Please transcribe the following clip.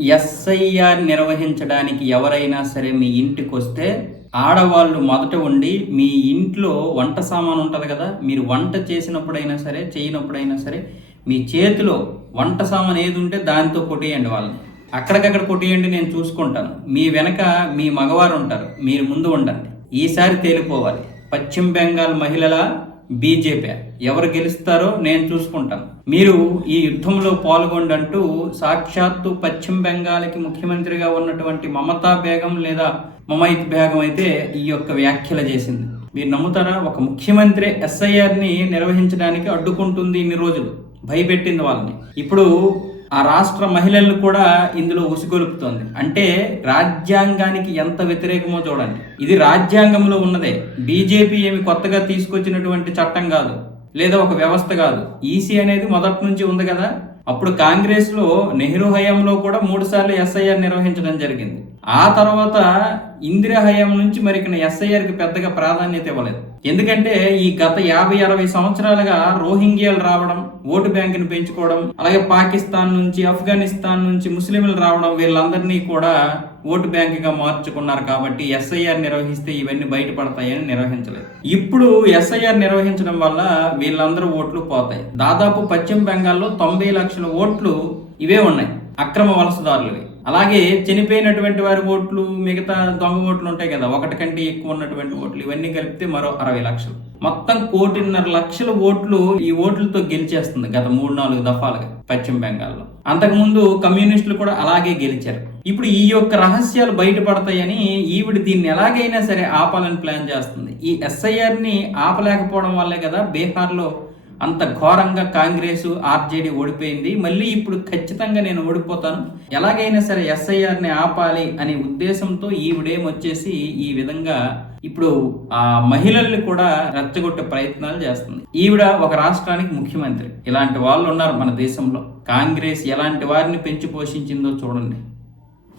SIR నిర్వహించడానికి ఎవరైనా సరే మీ ఇంటికి వస్తే ఆడవాళ్ళు మొదట ఉండి మీ ఇంట్లో వంట సామాన్ ఉంటుంది కదా మీరు వంట చేసినప్పుడైనా సరే చేయనప్పుడైనా సరే మీ చేతిలో వంట సామాన్ ఏది ఉంటే దానితో కొట్టేయండి వాళ్ళని. అక్కడికక్కడ కొట్టేయండి నేను చూసుకుంటాను. మీ వెనక మీ మగవారు ఉంటారు మీరు ముందు ఉండండి. ఈసారి తేలిపోవాలి. పశ్చిమ బెంగాల్ మహిళల బీజేపీ. ఎవరు గెలుస్తారో నేను చూసుకుంటాను. మీరు ఈ యుద్ధంలో పాల్గొండంటూ సాక్షాత్తు పశ్చిమ బెంగాల్కి ముఖ్యమంత్రిగా ఉన్నటువంటి మమతా బేగం లేదా మమైత్ బేగం అయితే ఈ యొక్క వ్యాఖ్యలు చేసింది. మీరు నమ్ముతారా? ఒక ముఖ్యమంత్రి ఎస్ఐఆర్ని నిర్వహించడానికి అడ్డుకుంటుంది ఇన్ని రోజులు. భయపెట్టింది వాళ్ళని. ఇప్పుడు ఆ రాష్ట్ర మహిళలను కూడా ఇందులో ఉసిగొలుపుతోంది. అంటే రాజ్యాంగానికి ఎంత వ్యతిరేకమో చూడండి. ఇది రాజ్యాంగంలో ఉన్నదే. బీజేపీ ఏమి కొత్తగా తీసుకొచ్చినటువంటి చట్టం కాదు లేదా ఒక వ్యవస్థ కాదు. ఈసీ అనేది మొదటి నుంచి ఉంది కదా. అప్పుడు కాంగ్రెస్లో నెహ్రూ హయాంలో కూడా మూడు సార్లు ఎస్ఐఆర్ నిర్వహించడం జరిగింది. ఆ తర్వాత ఇందిరా హయాం నుంచి మరి ఇక్కడ ఎస్ఐఆర్కి పెద్దగా ప్రాధాన్యత ఇవ్వలేదు. ఎందుకంటే ఈ గత యాభై అరవై సంవత్సరాలుగా రోహింగ్యాలు రావడం ఓటు బ్యాంకును పెంచుకోవడం అలాగే పాకిస్తాన్ నుంచి ఆఫ్ఘనిస్తాన్ నుంచి ముస్లింలు రావడం వీళ్ళందరినీ కూడా ఓటు బ్యాంకుగా మార్చుకున్నారు కాబట్టి ఎస్ఐఆర్ నిర్వహిస్తే ఇవన్నీ బయటపడతాయని నిర్వహించలేదు. ఇప్పుడు ఎస్ఐఆర్ నిర్వహించడం వల్ల వీళ్ళందరూ ఓట్లు పోతాయి. దాదాపు పశ్చిమ బెంగాల్లో తొంభై లక్షల ఓట్లు ఇవే ఉన్నాయి. అక్రమ వలసదారులవి. అలాగే చనిపోయినటువంటి వారి ఓట్లు మిగతా దొంగ ఓట్లు ఉంటాయి కదా ఒకటి కంటే ఎక్కువ ఉన్నటువంటి ఓట్లు ఇవన్నీ కలిపితే మరో అరవై లక్షలు. మొత్తం కోటిన్నర లక్షల ఓట్లు ఈ ఓట్లతో గెలిచేస్తుంది గత మూడు నాలుగు దఫాలుగా పశ్చిమ బెంగాల్లో. అంతకుముందు కమ్యూనిస్టులు కూడా అలాగే గెలిచారు. ఇప్పుడు ఈ యొక్క రహస్యాలు బయటపడతాయని ఈవిడ దీన్ని ఎలాగైనా సరే ఆపాలని ప్లాన్ చేస్తుంది. ఈ ఎస్ఐఆర్ని ఆపలేకపోవడం వల్లే కదా బీహార్లో అంత ఘోరంగా కాంగ్రెస్ ఆర్జేడీ ఓడిపోయింది. మళ్ళీ ఇప్పుడు ఖచ్చితంగా నేను ఓడిపోతాను. ఎలాగైనా సరే ఎస్ఐఆర్ని ఆపాలి అనే ఉద్దేశంతో ఈవిడేం వచ్చేసి ఈ విధంగా ఇప్పుడు ఆ మహిళల్ని కూడా రెచ్చగొట్టే ప్రయత్నాలు చేస్తుంది. ఈవిడ ఒక రాష్ట్రానికి ముఖ్యమంత్రి. ఇలాంటి వాళ్ళు ఉన్నారు మన దేశంలో. కాంగ్రెస్ ఎలాంటి వారిని పెంచి పోషించిందో చూడండి.